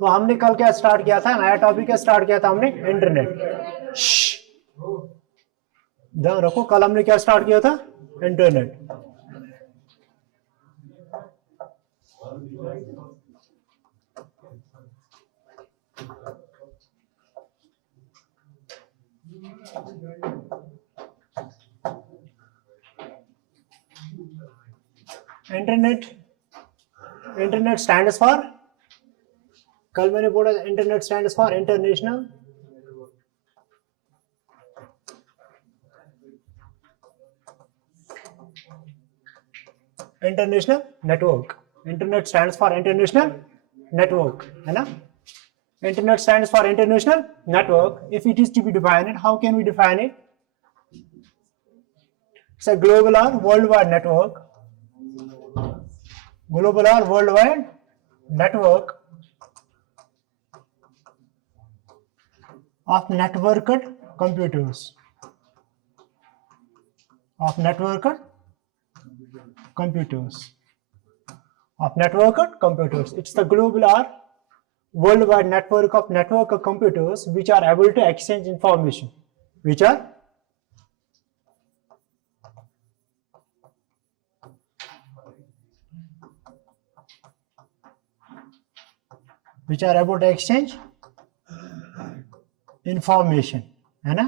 तो हमने कल क्या स्टार्ट किया था, नया टॉपिक क्या स्टार्ट किया था हमने, इंटरनेट। ध्यान रखो, कल हमने क्या स्टार्ट किया था, internet. Internet, internet stands for, कल मैंने बोला internet stands for international international network. Internet stands for international network, है ना। Internet stands for international network. If it is to be defined, how can we define it? It's a global or world wide network, global or worldwide network of networked computers, of networked computers, of networked computers. It's the global or worldwide network of networked computers which are able to exchange information, which are able to exchange information, है ना,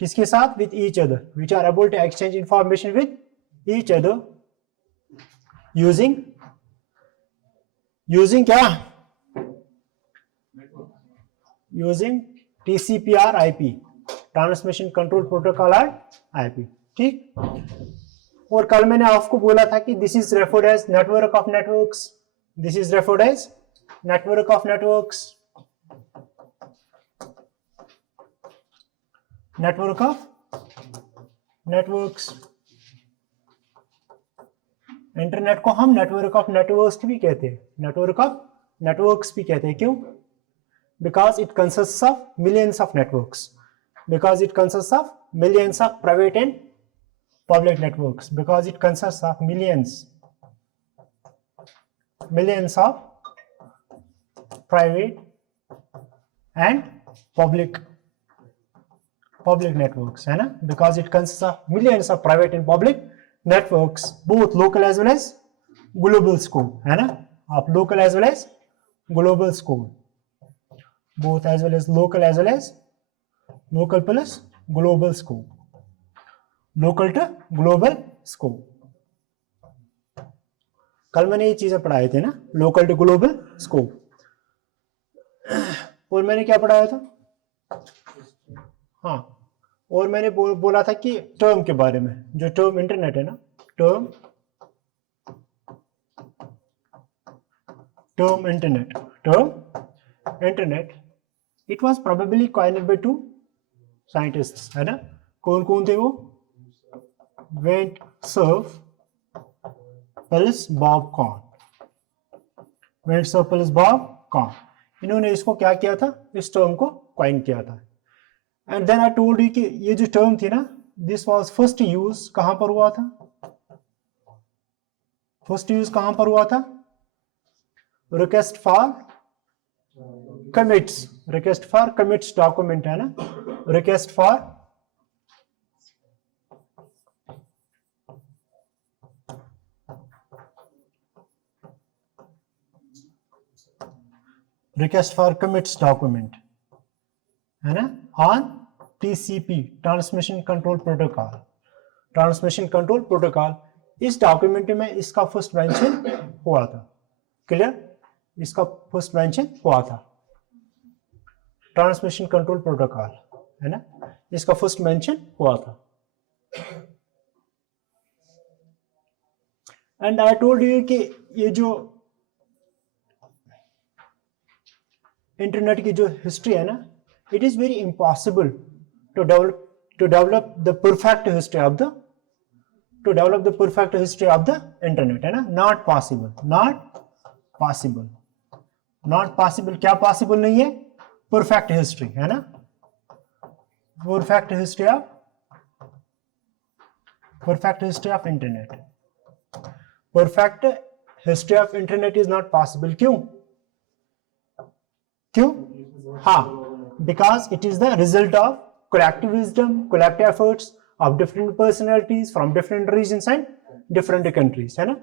किसके साथ, with each other, which are able to exchange information with each other using क्या, using TCP or IP, transmission control protocol और IP, ठीक। और कल मैंने आपको बोला था कि this is referred as network of networks, this is referred as network of networks, network of networks। Internet को हम नेटवर्क ऑफ नेटवर्क्स भी कहते हैं, नेटवर्क ऑफ नेटवर्क्स भी कहते हैं। क्यों? Because it consists of millions of networks, because it consists of millions of private and public networks, because it consists of millions of private and public networks, है ना, because it consists of millions of private and public networks, both local as well as global scope, है ना, आप local as well as global scope, both as well as local plus global scope, local to global scope। कल मैंने ये चीजें पढ़ाए थे ना, लोकल टू ग्लोबल स्कोप। और मैंने क्या पढ़ाया था, हाँ, और मैंने बोला था कि टर्म के बारे में, जो टर्म इंटरनेट है ना, term internet, it was probably coined by 2 scientists, है ना। कौन कौन थे वो? Vint Cerf plus Bob Kahn, Vint Cerf plus Bob Kahn, इन्होंने इसको क्या किया था, इस टर्म को कॉइन किया था। And then I told you कि ये जो टर्म थी ना, दिस वाज फर्स्ट यूज कहां पर हुआ था, फर्स्ट यूज कहां पर हुआ था? रिक्वेस्ट फॉर कमिट्स डॉक्यूमेंट, है ना, रिक्वेस्ट फॉर commits document, है ना, on TCP, transmission control protocol. इस डॉक्यूमेंट में इसका फर्स्ट मेंशन हुआ था, क्लियर, इसका फर्स्ट मेंशन हुआ था, ट्रांसमिशन कंट्रोल प्रोटोकॉल, है ना, इसका फर्स्ट मेंशन हुआ था। एंड आई टोल्ड यू कि ये जो इंटरनेट की जो हिस्ट्री है ना, it is very impossible to develop the perfect history of the internet, है ना, नॉट पॉसिबल। क्या पॉसिबल नहीं है? परफेक्ट हिस्ट्री, है ना, perfect history of internet, perfect history of internet is not possible. क्यों? क्यों? हाँ, because it is the result of collective wisdom, collective efforts of different personalities from different regions and different countries, है ना?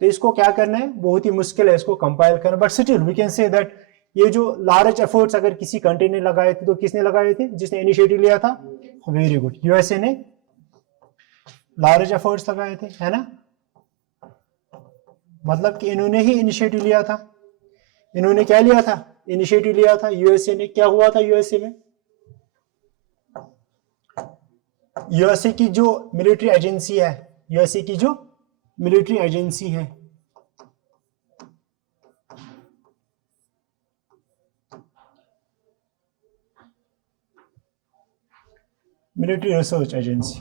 तो इसको क्या करना है, बहुत ही मुश्किल है इसको कंपाइल करना, but still we can say that ये जो लार्ज एफर्ट्स अगर किसी कंट्री ने लगाए थे तो किसने लगाए थे? जिसने इनिशिएटिव लिया था। वेरी गुड, यूएसए ने लार्ज एफर्ट्स लगाए थे, है ना? मतलब कि इन्होंने ही इनिशिएटिव लिया था। इन्होंने क्या लिया था? इनिशिएटिव लिया था यूएसए ने। क्या हुआ था यूएसए में? यूएसए की जो मिलिट्री एजेंसी है, यूएसए की जो मिलिट्री एजेंसी है, military research agency,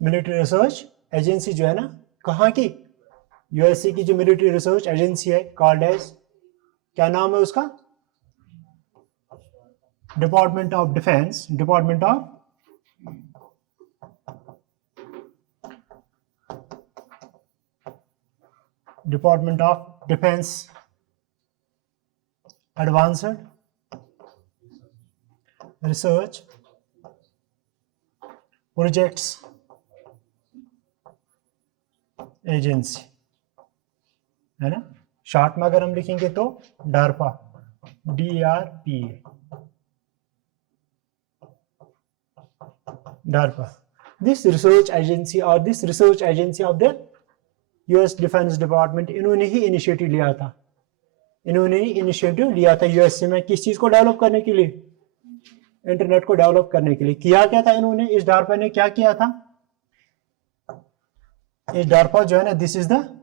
military research agency जो है ना, कहाँ की? यूएसए की जो मिलिट्री रिसर्च एजेंसी है, कॉल्ड एज, क्या नाम है उसका? Department of defence, department of defence advanced research projects agency, है ना? शॉर्ट में अगर हम लिखेंगे तो DARPA, DRPA, DARPA. This research agency or this research agency of the US Defense Department, इन्होंने ही इनिशिएटिव लिया था। इन्होंने ही इनिशिएटिव लिया था यूएसए में, किस चीज को डेवलप करने के लिए? इंटरनेट को डेवलप करने के लिए। किया क्या था इन्होंने? इस डार्पा ने क्या किया था? इस डार्पा जो है ना, this is the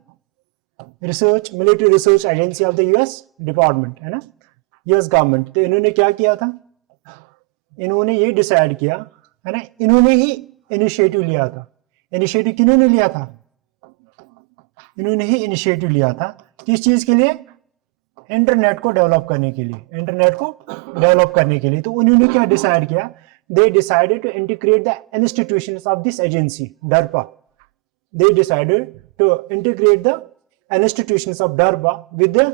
research, military research agency of the US department, है ना, यूएस गवर्नमेंट। तो इन्होंने क्या किया था? इन्होंने ये डिसाइड किया, है ना, इन्होंने ही इनिशिएटिव लिया था। इनिशिएटिव किन्होंने लिया था? इन्होंने ही इनिशिएटिव लिया था। किस चीज के लिए? इंटरनेट को डेवलप करने के लिए, इंटरनेट को डेवलप करने के लिए। तो उन्होंने क्या डिसाइड किया? They decided to integrate the institutions of this agency DARPA. They decided to integrate the institutions of DARPA with the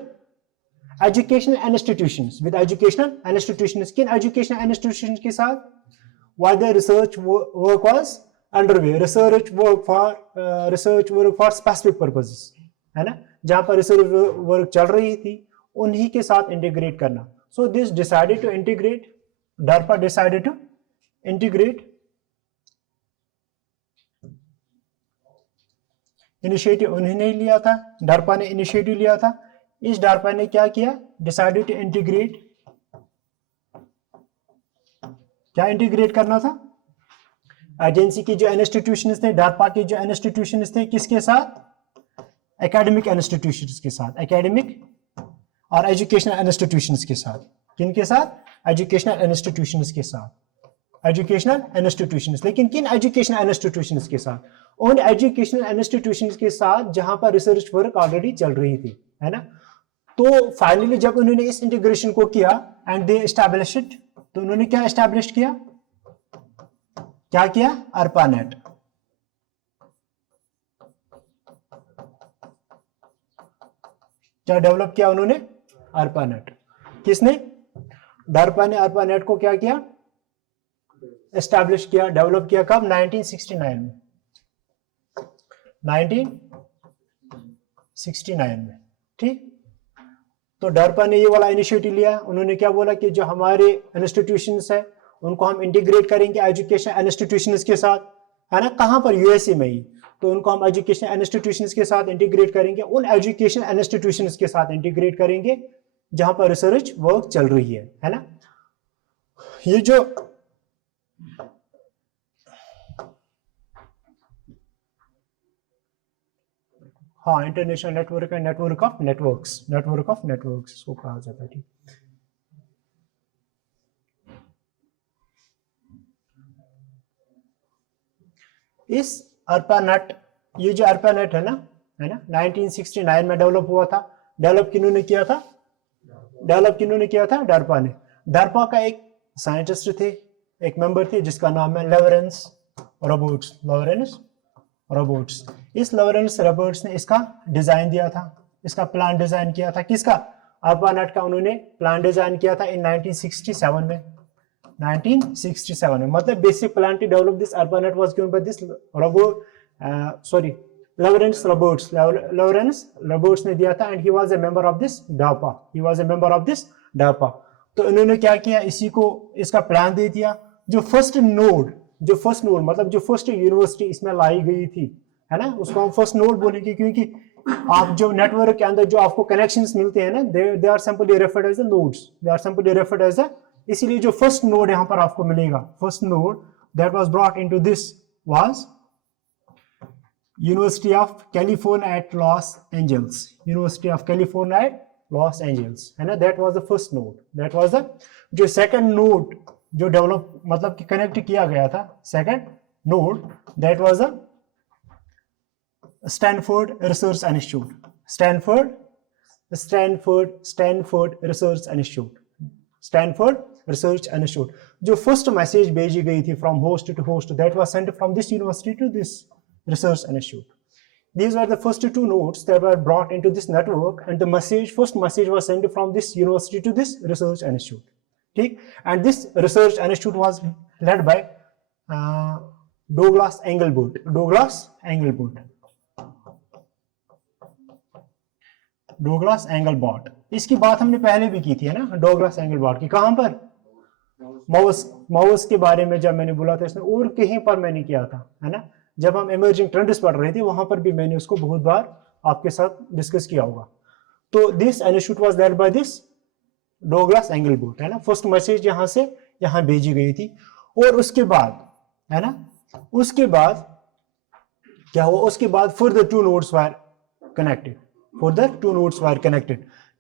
educational institutions, with educational institutions. किन educational institutions के साथ? While the research work was underway, research work for specific purposes, है ना, जहां पर research work चल रही थी, उन्हीं के साथ integrate करना. So this decided to integrate, DARPA decided to integrate initiative उन्होंने लिया था, डार्पा ने इनिशिएटिव लिया था। इस डार्पा ने क्या किया? डिसाइडेड टू इंटीग्रेट, क्या इंटीग्रेट करना था? एजेंसी की जो इंस्टीट्यूशंस थे, डार्पा के जो इंस्टीट्यूशंस थे, किसके साथ? एकेडमिक इंस्टीट्यूशंस के साथ, एकेडमिक और एजुकेशनल इंस्टीट्यूशंस के साथ। किनके साथ? एजुकेशनल इंस्टीट्यूशंस के साथ, एजुकेशनल इंस्टीट्यूशंस। लेकिन किन एजुकेशनल इंस्टीट्यूशंस के साथ? उन एजुकेशनल इंस्टीट्यूशंस के साथ जहां पर रिसर्च वर्क ऑलरेडी चल रही थी, है ना। तो फाइनली जब उन्होंने इस इंटीग्रेशन को किया एंड दे एस्टैब्लिश्ड, तो उन्होंने क्या एस्टैब्लिश किया? क्या किया? ARPANET। क्या डेवलप किया उन्होंने? ARPANET। किसने? डार्पा ने ARPANET को क्या किया? एस्टैब्लिश किया, डेवलप किया। कब? 1969 में, 1969 में, ठीक। तो डार्पा ने ये वाला इनिशिएटिव लिया। उन्होंने क्या बोला कि जो हमारे इंस्टीट्यूशंस है उनको हम इंटीग्रेट करेंगे एजुकेशन इंस्टीट्यूशंस के साथ, है ना। कहां पर? यूएसए में ही। तो उनको हम एजुकेशन इंस्टीट्यूशंस के साथ इंटीग्रेट करेंगे, उन एजुकेशन इंस्टीट्यूशंस के साथ इंटीग्रेट करेंगे जहां पर रिसर्च वर्क चल रही है ना। ये जो हाँ, इंटरनेशनल नेटवर्क है, network of networks, network of networks इसको कहा जाता है, ठीक। इस ARPANET, ये जो ARPANET है ना, 1969 में डेवलप हुआ था। डेवलप किन्होंने किया था? डेवलप किन्होंने किया था? डार्पा ने। डार्पा का एक साइंटिस्ट थे, एक मेंबर थे जिसका नाम है लॉरेंस रोबर्ट्स, लॉरेंस रोबोट्स। इस लॉरेंस रॉबर्ट्स ने इसका डिजाइन दिया था, इसका प्लान डिजाइन किया था। किसका? ARPANET का उन्होंने प्लान डिजाइन किया था इन 1967 में। 1967 में, मतलब basic plan to develop this ARPANET was given by this Lawrence Roberts. Lawrence Roberts ने दिया था and he was a member of this DARPA. He was a member of this DARPA. तो इन्होंने क्या किया, इसी को इसका प्लान दे दिया। जो फर्स्ट नोड मतलब जो फर्स्ट यूनिवर्सिटी इसमें लाई गई थी, है ना, उसको हम फर्स्ट नोड बोलेंगे, क्योंकि आप जो नेटवर्क के अंदर जो आपको कनेक्शंस मिलते हैं ना, they are simply referred as the nodes, they are simply referred as the, इसीलिए जो फर्स्ट नोड यहां पर आपको मिलेगा, first node that was brought into this was university of California at Los Angeles. University of California at Los Angeles, है ना, that was the first node. That was the जो second node जो develop मतलब कि connect किया गया था, second node, that was the Stanford research institute. Stanford research institute, Stanford research institute. जो फर्स्ट मैसेज भेजी गई थी from host to host, that was sent from this university to this research institute. These were the first two nodes that were brought into this network, and the first message was sent from this university to this research institute. ठीक, and this research institute was led by Douglas Engelbart. Douglas Engelbart. इसकी बात हमने पहले भी की थी, है ना, डोगलास एंगलबॉट की। कहां पर? माउस के बारे में जब मैंने बोला था इसमें, और कहीं पर मैंने किया था, है ना, जब हम इमर्जिंग ट्रेंड्स पढ़ रहे थे, वहां पर भी मैंने उसको बहुत बार आपके साथ डिस्कस किया होगा। तो this institute was led by this Douglas Engelbart, है ना। फर्स्ट मैसेज यहां से यहां भेजी गई थी, और उसके बाद, है ना, उसके बाद क्या हुआ? उसके बाद further two nodes were connected.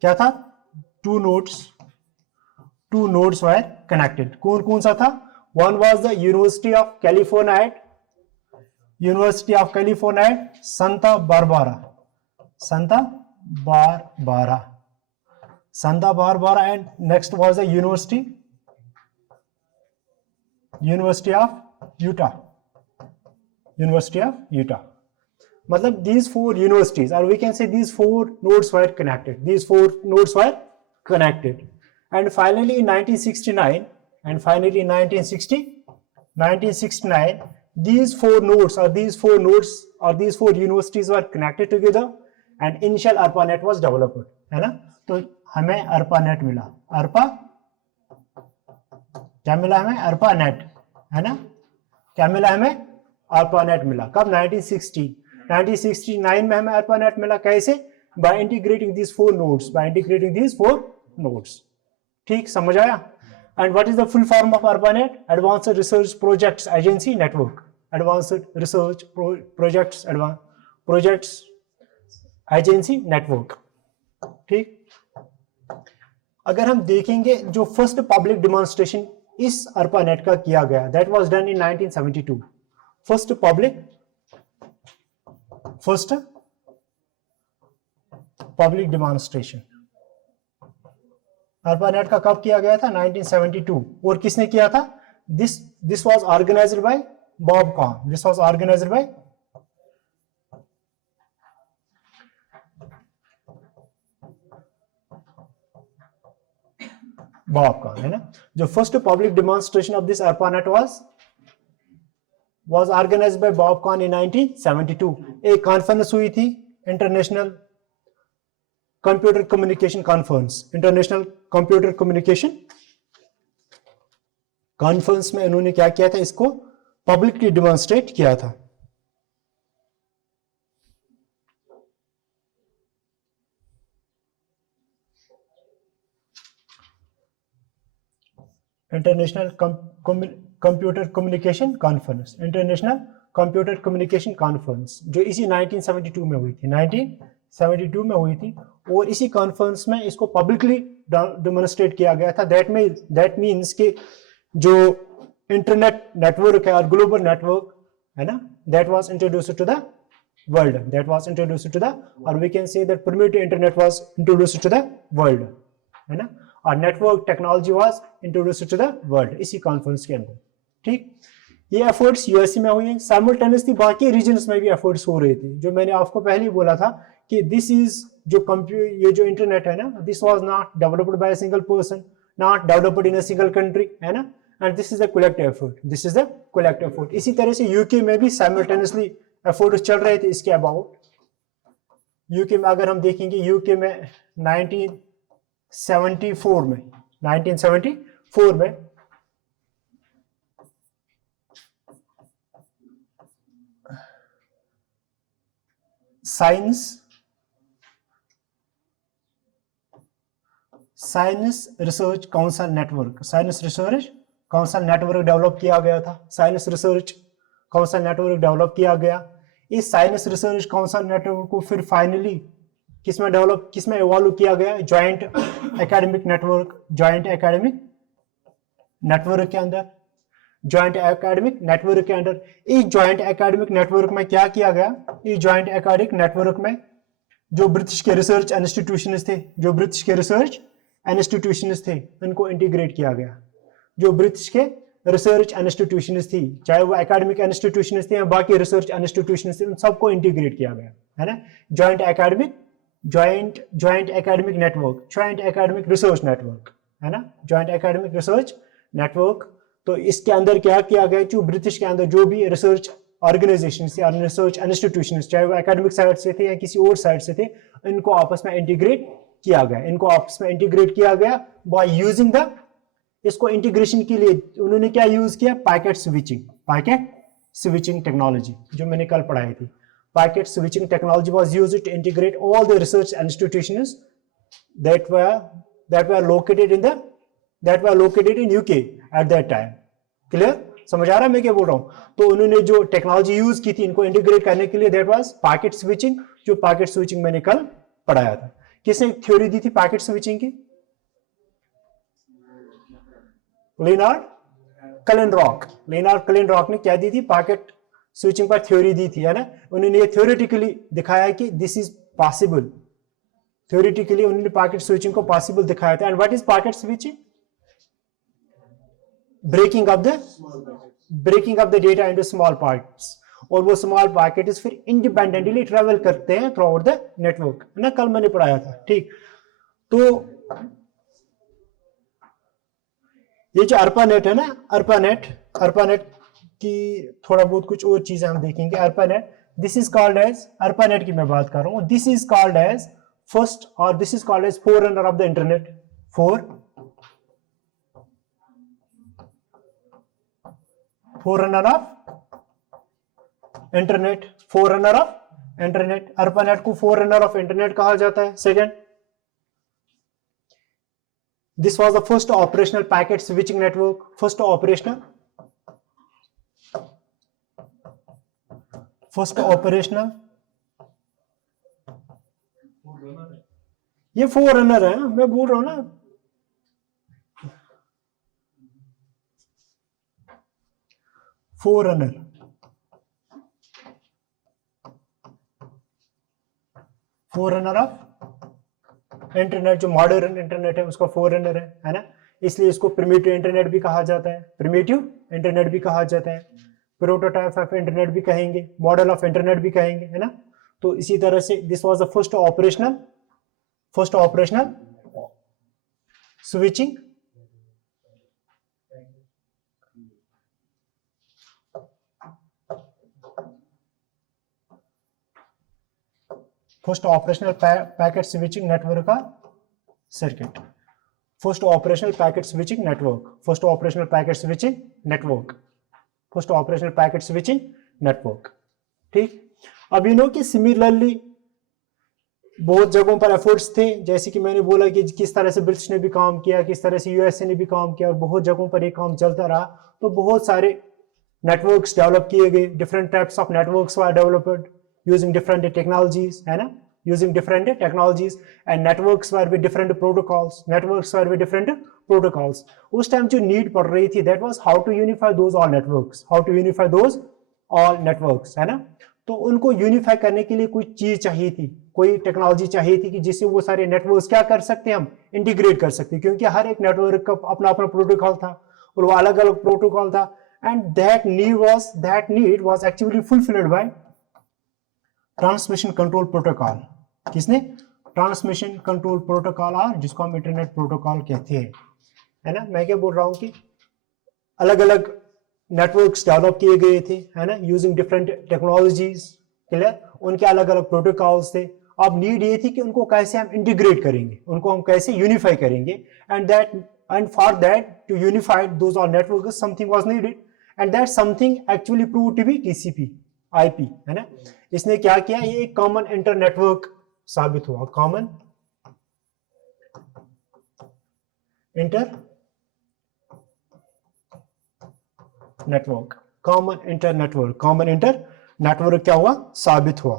क्या था? Two nodes were connected. कौन कौन सा था? One was the university of California at Santa Barbara, and next was the university of Utah. मतलब these four universities, or we can say these four nodes were connected. And finally in 1969, these four universities were connected together, and initial ARPANET was developed, है ना। तो हमें ARPANET मिला। क्या मिला हमें? ARPANET, है ना। क्या मिला हमें? ARPANET मिला। कब? 1969 में हमें ARPANET मिला। कैसे? by integrating these four nodes। ठीक, समझ आया? And what is the full form of ARPANET? Advanced Research Projects Agency Network। Advanced Research Projects Agency Network। ठीक, अगर हम देखेंगे जो फर्स्ट पब्लिक डेमोन्स्ट्रेशन इस ARPANET का किया गया, that was done in 1972। First public demonstration ARPANET का कब किया गया था? 1972। और किसने किया था? This was organized by Bob Kahn. है ना। जो first public demonstration of this ARPANET was organized by Bob Kahn in 1972। एक कॉन्फ्रेंस हुई थी, इंटरनेशनल कंप्यूटर कम्युनिकेशन कॉन्फ्रेंस में इन्होंने क्या किया था? इसको पब्लिकली डेमोन्स्ट्रेट किया था। इंटरनेशनल कंप्यूटर कम्युनिकेशन कॉन्फ्रेंस, जो इसी 1972 में हुई थी, 1972 में हुई थी। और इसी कॉन्फ्रेंस में इसको पब्लिकली डेमोन्स्ट्रेट किया गया था। दैट मीन्स कि जो इंटरनेट नेटवर्क है और ग्लोबल नेटवर्क है ना, that was introduced to the world, और we can say that primitive internet was introduced to the world, है ना, और network technology was introduced to the world इसी कॉन्फ्रेंस के अंदर। ठीक, ये एफर्ट्स यूएसए में हुए, साइमल्टेनियसली बाकी रीजन्स में भी एफर्ट्स हो रहे थे। जो मैंने आपको पहले ही बोला था कि दिस इज जो ये जो इंटरनेट है ना, this was not developed by a single person, not developed in a single country, है ना, and this is a collective effort, this is a collective effort. इसी तरह से यूके में भी साइमल्टेनियसली एफर्ट्स चल रहे थे इसके अबाउट। यूके में अगर हम देखेंगे, यूके में 1974 में science research council network, science research council network develop किया गया था। Science research council network develop किया गया। इस साइंस रिसर्च काउंसिल नेटवर्क को फिर फाइनली किसमें इवॉल्व किया गया? Joint academic network, joint academic network के अंदर, जॉइंट एकेडमिक नेटवर्क के अंदर। इस जॉइंट एकेडमिक नेटवर्क में क्या किया गया? इस जॉइंट एकेडमिक नेटवर्क में जो ब्रिटिश के रिसर्च इंस्टीट्यूशंस थे, जो ब्रिटिश के रिसर्च इंस्टीट्यूशंस थे, इनको इंटीग्रेट किया गया। जो ब्रिटिश के रिसर्च इंस्टीट्यूशंस थी, चाहे वो एकेडमिक इंस्टीट्यूशंस थे या बाकी रिसर्च इंस्टीट्यूशंस थे, उन सबको इंटीग्रेट किया गया, है ना। Joint academic network, joint academic research network, है ना, जॉइंट एकेडमिक रिसर्च नेटवर्क। तो इसके अंदर क्या किया गया? जो ब्रिटिश के अंदर जो भी रिसर्च ऑर्गेनाइजेशन या रिसर्च इंस्टीट्यूशन, चाहे वो एकेडमिक साइड से थे या किसी और साइड से थे, इनको आपस में इंटीग्रेट किया गया। इनको आपस में इंटीग्रेट किया गया बाय यूजिंग द, इसको इंटीग्रेशन के लिए उन्होंने क्या यूज किया? पैकेट स्विचिंग टेक्नोलॉजी, जो मैंने कल पढ़ाई थी। Packet switching technology was used to integrate all the research institutions that were located in UK at that time. Clear? समझ आ रहा है मैं क्या बोल रहा हूं? तो उन्होंने जो टेक्नोलॉजी यूज की थी इनको इंटीग्रेट करने के लिए, दैट वाज पैकेट स्विचिंग। जो पैकेट स्विचिंग मैंने कल पढ़ाया था। किसने थ्योरी दी थी पैकेट स्विचिंग की? लियोनार्ड कलिनरॉक ने क्या दी थी? पैकेट स्विचिंग पर थ्योरी दी थी, है ना। उन्होंने ये थ्योरेटिकली दिखाया कि दिस इज पॉसिबल। थ्योरेटिकली उन्होंने पैकेट स्विचिंग को पॉसिबल दिखाया था। And what is packet switching? Breaking of the data into small parts, और वो स्मॉल पैकेट्स फिर इंडिपेंडेंटली ट्रेवल करते हैं थ्रू आउट द नेटवर्क, है ना, कल मैंने पढ़ाया था। ठीक, तो ये जो ARPANET है ना, ARPANET की थोड़ा बहुत कुछ और चीजें हम देखेंगे। ARPANET, this is called as, ARPANET की मैं बात कर रहा हूं, this is called as first, और this is called as forerunner of the internet. Forerunner of internet. ARPANET को फोररनर ऑफ इंटरनेट कहा जाता है। Second, this was the first operational packet switching network, first operational, ये फोररनर है, मैं बोल रहा हूं ना। फोररनर ऑफ इंटरनेट, जो मॉडर्न इंटरनेट है उसका फोररनर है ना। इसलिए इसको प्रिमिटिव इंटरनेट भी कहा जाता है, प्रोटोटाइप ऑफ इंटरनेट भी कहेंगे, मॉडल ऑफ इंटरनेट भी कहेंगे, है ना। तो इसी तरह से this was the first operational switching first operational packet switching network का circuit, first operational packet switching network. ठीक, अब यू नो कि सिमिलरली बहुत जगहों पर एफर्ट्स थे, जैसे कि मैंने बोला कि किस तरह से ब्रिटिश ने भी काम किया, किस तरह से यूएसए ने भी काम किया, और बहुत जगहों पर ये काम चलता रहा। तो बहुत सारे नेटवर्क्स डेवलप किए गए, different types of networks were developed using different technologies, है ना, using different technologies, and networks were with different protocols, उस टाइम जो नीड पड़ रही थी, that was how to unify those all networks, है ना। तो उनको यूनिफाई करने के लिए कोई चीज चाहिए थी, कोई टेक्नोलॉजी चाहिए थी कि जिससे वो सारे नेटवर्क्स क्या कर सकते हैं, हम इंटीग्रेट कर सकते हैं, क्योंकि हर एक नेटवर्क का अपना अपना प्रोटोकॉल था और वो अलग अलग प्रोटोकॉल था। and that need was actually fulfilled by transmission control protocol. किसने? ट्रांसमिशन कंट्रोल प्रोटोकॉल, और जिसको हम इंटरनेट प्रोटोकॉल कहते हैं, है ना. मैं क्या बोल रहा हूँ कि अलग अलग नेटवर्क्स डेवलप किए गए थे, है ना, यूजिंग डिफरेंट टेक्नोलॉजीज. क्लियर? उनके अलग अलग प्रोटोकॉल्स थे. अब नीड ये थी कि उनको कैसे हम इंटीग्रेट करेंगे, उनको हम कैसे यूनिफाई करेंगे. And for that to unify those are networks something was needed, and that something actually prove to be TCP IP, है ना. इसने क्या किया? ये एक कॉमन इंटर नेटवर्क साबित हुआ. Common inter network, common inter network, common inter network क्या हुआ? साबित हुआ.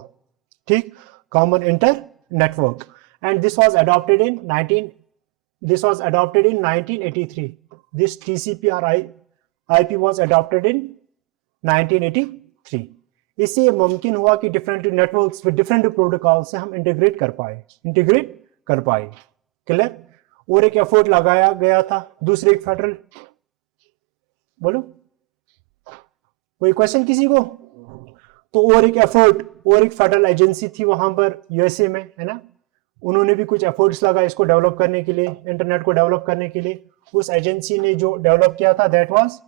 ठीक, common inter network. And this was adopted in 1983. This TCP और आईपी वाज अडॉप्टेड इन 1983. इससे ये मुमकिन हुआ कि different networks with different protocol से हम इंटीग्रेट कर पाए. क्लियर? और एक एफर्ट लगाया गया था दूसरे एक फेडरल, बोलो कोई क्वेश्चन किसी को? तो और एक एफर्ट, और एक फेडरल एजेंसी थी वहां पर यूएसए में, है ना. उन्होंने भी कुछ एफर्ट्स लगाए इसको डेवलप करने के लिए, इंटरनेट को डेवलप करने के लिए. उस एजेंसी ने जो डेवलप किया था that was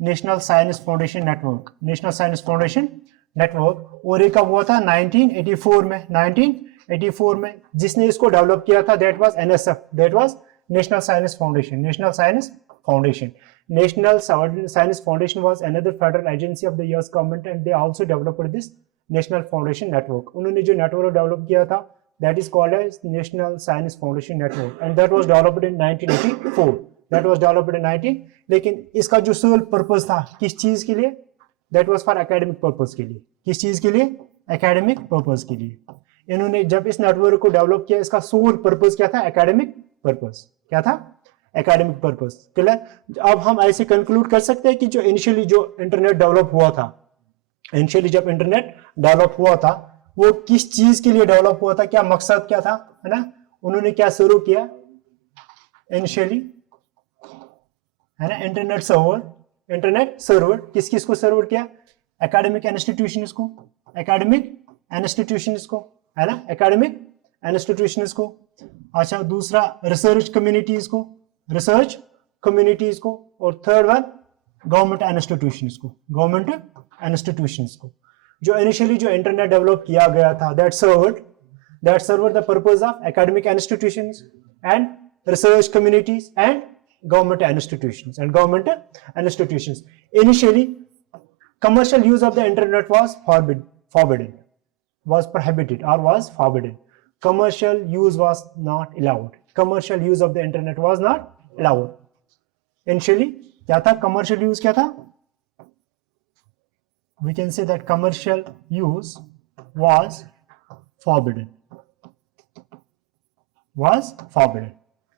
national science foundation network, national science foundation network. और एक कब हुआ था? 1984 में. जिसने इसको डेवलप किया था that was NSF, that was national science foundation. National science foundation, National Science Foundation was another federal agency of the US government, and they also developed this National Foundation Network. उन्होंने जो network develop किया था that is called as National Science Foundation Network, and that was developed in 1984. That was developed in 19. लेकिन इसका जो soul purpose था किस चीज के लिए? That was for academic purpose के लिए. किस चीज के लिए? एकेडमिक पर्पस के लिए. इन्होंने जब इस नेटवर्क को डेवलप किया, इसका सोल पर्पस क्या था? Academic purpose. क्या था? Academic purpose. क्लियर? अब हम ऐसे कंक्लूड कर सकते हैं कि जो इनिशियली जो इंटरनेट डेवलप हुआ था, इनिशियली जब इंटरनेट डेवलप हुआ था वो किस चीज के लिए डेवलप हुआ था? क्या मकसद क्या था, है ना. उन्होंने क्या शुरू किया इनिशियली, है ना, इंटरनेट सर्वर किस किस को सर्वर किया? एकेडमिक इंस्टीट्यूशंस को, है ना, एकेडमिक इंस्टीट्यूशंस को. अच्छा, दूसरा रिसर्च कम्युनिटीज को, और थर्ड वन गवर्नमेंट इंस्टीट्यूशंस को. जो इनिशियली जो इंटरनेट डेवलप किया गया था that server the purpose of academic institutions and research communities and government institutions. Initially commercial use of the internet was prohibited. Commercial use was not allowed. Commercial use of the internet was not allowed. Initially क्या था? commercial use क्या था? We can say that commercial use was forbidden.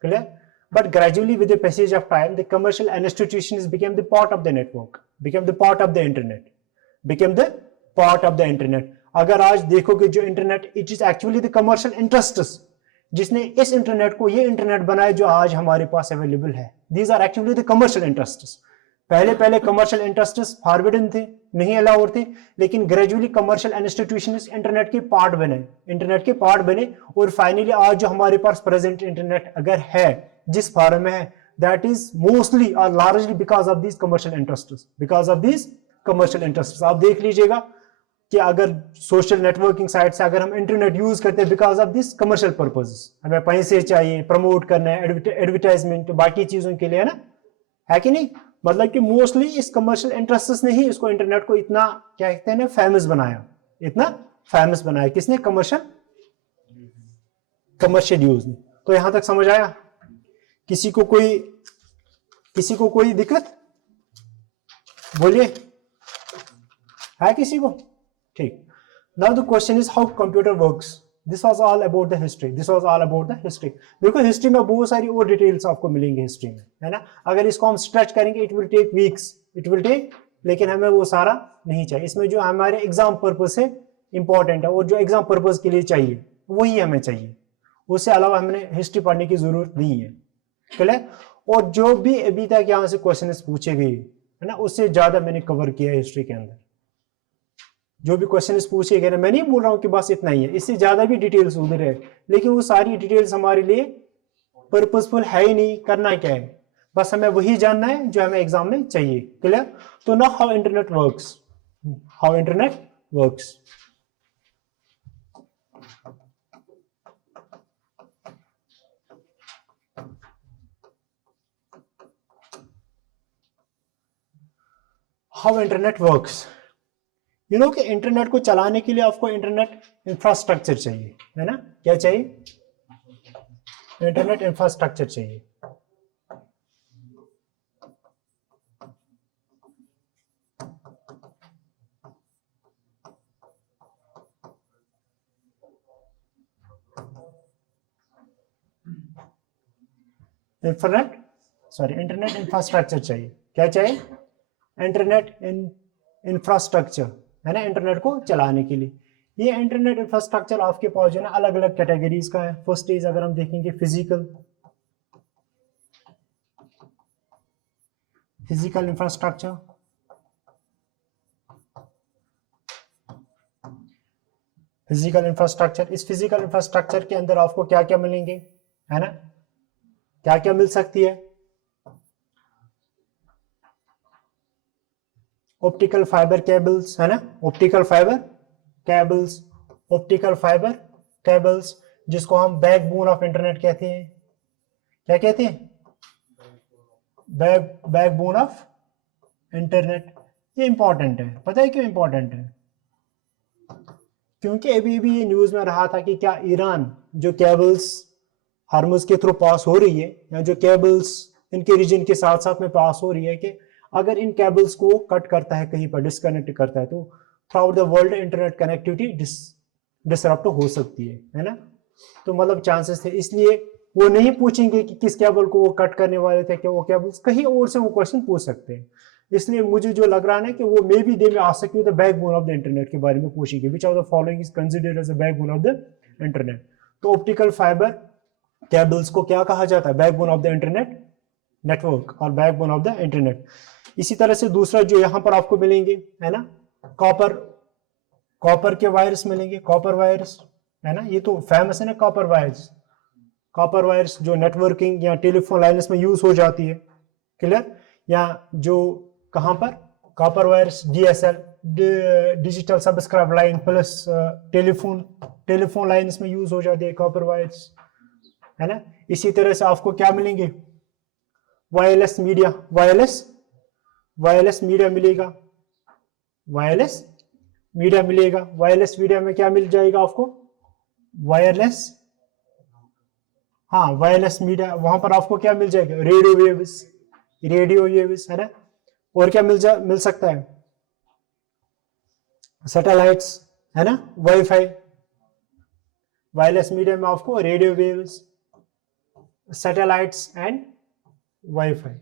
Clear? But gradually with the passage of time, the commercial institutions became the part of the network, became the part of the internet. अगर आज देखोगे जो internet, it is actually the commercial interests जिसने इस internet को, ये internet बनाया जो आज हमारे पास अवेलेबल है. These are actually the commercial interests. पहले कमर्शियल इंटरेस्ट्स फॉरबिडन थे, नहीं अलाउड थे, लेकिन ग्रेजुअली कमर्शियल इंस्टीट्यूशंस इंटरनेट के पार्ट बने, और फाइनली आज जो हमारे पास प्रेजेंट इंटरनेट अगर है जिस फॉर्म में है, दैट इज मोस्टली और largely because of these commercial interests. आप देख लीजिएगा कि अगर सोशल नेटवर्किंग साइट से अगर हम इंटरनेट यूज करते हैं because of this commercial purposes, हमें पैसे चाहिए, प्रमोट करना है, एडवर्टाइजमेंट, बाकी चीजों के लिए, है ना, है कि नहीं. मतलब कि मोस्टली इस कमर्शियल इंटरेस्ट्स ने ही इसको, इंटरनेट को इतना क्या कहते हैं ना, फेमस बनाया. किसने? कमर्शियल यूज ने. तो यहां तक समझ आया? किसी को कोई दिक्कत बोलिए, है किसी को? ठीक. Now the question is how computer works. This was all about the history. देखो हिस्ट्री में बहुत सारी और डिटेल्स आपको मिलेंगे हिस्ट्री में, है ना. अगर इसको हम स्ट्रेच करेंगे इट विल टेक वीक्स, लेकिन हमें वो सारा नहीं चाहिए. इसमें जो हमारे एग्जाम पर्पज से इंपॉर्टेंट है और जो एग्जाम पर्पज के लिए चाहिए वही हमें चाहिए. उससे अलावा हमें हिस्ट्री पढ़ने की जरूरत नहीं है. क्लियर? और जो भी अभी तक यहाँ से क्वेश्चन पूछे गए, है ना, उससे ज्यादा मैंने कवर किया है हिस्ट्री के अंदर। जो भी क्वेश्चन पूछे गए ना, मैं नहीं बोल रहा हूँ कि बस इतना ही है, इससे ज्यादा भी डिटेल्स उधर है, लेकिन वो सारी डिटेल्स हमारे लिए पर्पसफुल है ही नहीं। करना क्या है, बस हमें वही जानना है जो हमें एग्जाम में चाहिए। क्लियर? तो ना how internet works, how internet works. How internet works, you know कि इंटरनेट को चलाने के लिए आपको इंटरनेट इंफ्रास्ट्रक्चर चाहिए, है ना? क्या चाहिए? इंटरनेट इंफ्रास्ट्रक्चर चाहिए। इंटरनेट इंफ्रास्ट्रक्चर चाहिए। क्या चाहिए? इंटरनेट इंफ्रास्ट्रक्चर, है ना, इंटरनेट को चलाने के लिए। ये इंटरनेट इंफ्रास्ट्रक्चर आपके पास जो है ना अलग अलग कैटेगरीज का है। फर्स्ट इज, अगर हम देखेंगे फिजिकल इंफ्रास्ट्रक्चर। फिजिकल इंफ्रास्ट्रक्चर, इस फिजिकल इंफ्रास्ट्रक्चर के अंदर आपको क्या क्या मिलेंगे, है ना, क्या क्या मिल सकती है? ऑप्टिकल फाइबर केबल्स, है ना, ऑप्टिकल फाइबर केबल्स, जिसको हम बैकबोन ऑफ इंटरनेट कहते हैं। क्या कहते हैं? Backbone of internet. ये इंपॉर्टेंट है, पता है क्यों इंपॉर्टेंट है? क्योंकि अभी भी ये न्यूज में रहा था कि क्या ईरान जो केबल्स हार्मुज के थ्रू पास हो रही है, या जो केबल्स इनके रीजन के साथ साथ में पास हो रही है, कि अगर इन केबल्स को कट करता है, कहीं पर डिस्कनेक्ट करता है, तो through out the world internet connectivity disrupt हो सकती है ना? तो मतलब चांसेस थे, इसलिए वो नहीं पूछेंगे कि किस केबल को वो कट करने वाले थे, कि वो केबल्स कहीं और से वो क्वेश्चन पूछ सकते हैं। इसलिए मुझे जो लग रहा है ना कि वो मे बी दे में आ सकती है the backbone of the internet के बारे में पूछेंगे, which of the following is considered as the backbone of the internet. तो ऑप्टिकल फाइबर केबल्स को क्या कहा जाता है? Backbone of the internet network और बैकबोन ऑफ द इंटरनेट। इसी तरह से दूसरा जो यहां पर आपको मिलेंगे, है ना, कॉपर के वायर्स मिलेंगे, कॉपर वायर्स, है ना, ये तो फेमस है ना, कॉपर वायर्स जो नेटवर्किंग या टेलीफोन लाइन्स में यूज हो जाती है। क्लियर? या जो कहां पर copper wires DSL digital subscribe line plus telephone lines में यूज हो जाती है कॉपर वायर्स, है ना। इसी तरह से आपको क्या मिलेंगे? वायरलेस मीडिया मिलेगा, वायरलेस मीडिया में क्या मिल जाएगा आपको? वायरलेस मीडिया, वहां पर आपको क्या मिल जाएगा? रेडियो वेव्स, है ना। और क्या मिल सकता है? सैटेलाइट्स, है ना, वाईफाई। वायरलेस मीडिया में आपको radio waves, satellites and wifi,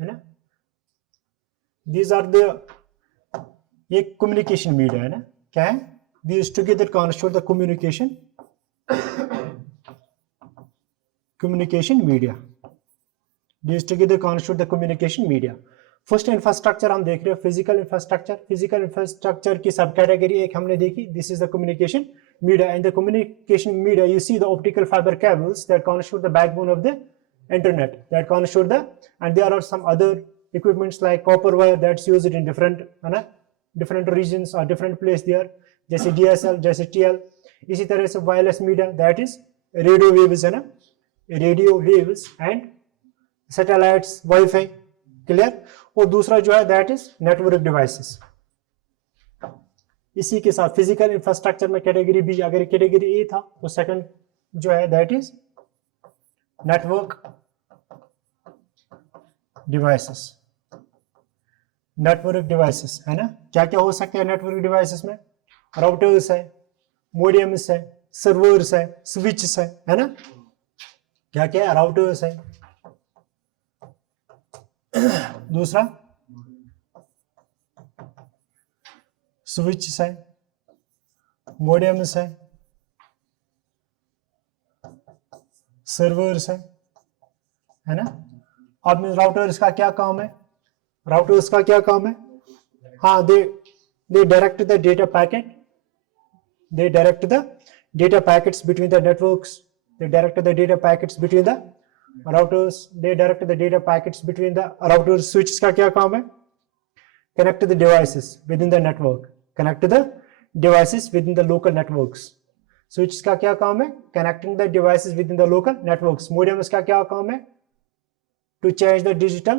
है ना। दीज आर द, ये कम्युनिकेशन मीडिया है ना, क्या है? These together constitute the communication media. These together constitute the communication media. First infrastructure हम देख रहे हैं, फिजिकल इंफ्रास्ट्रक्चर की सब कैटेगरी एक हमने देखी, this is the communication media. In the communication media you see the optical fibre cables that constitute the backbone of the internet, that constitute the, and there are some other equipments like copper wire that's used in different regions or different place there, जैसे DSL, जैसे TL। इसी तरह से wireless media that is radio waves, है ना, radio waves and satellites, wifi. Clear? और दूसरा जो है दैट इज नेटवर्क डिवाइसेस। इसी के साथ फिजिकल इंफ्रास्ट्रक्चर में कैटेगरी बी, अगर कैटेगरी ए था तो सेकंड जो है दैट इज नेटवर्क डिवाइसेस, है ना। क्या क्या हो सकते हैं नेटवर्क डिवाइसेस में? राउटर्स है, मोडेम्स है, सर्वर्स है, स्विचेस है ना। क्या क्या है? राउटर्स है, दूसरा स्विच है, मोडेम्स है, सर्वर्स है ना। अब राउटर्स का क्या काम है? राउटर्स का क्या काम है? हाँ, they direct the data packet, they direct the data packets between the networks, they direct the data packets between the routers, they direct the data packets between the routers. Switches का क्या काम है? Connect the devices within the network, connect the devices within the local networks. Switches का क्या काम है? Connecting the devices within the local networks. Modems का क्या काम है? To change the digital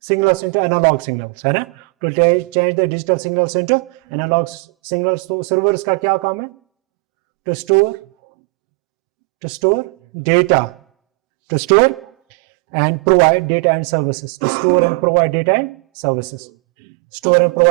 signals into analog signals, है ना? To change the digital signals into analog signals. तो servers का क्या काम है? To store data, to store and provide data and services, to store and provide data and services, store and provide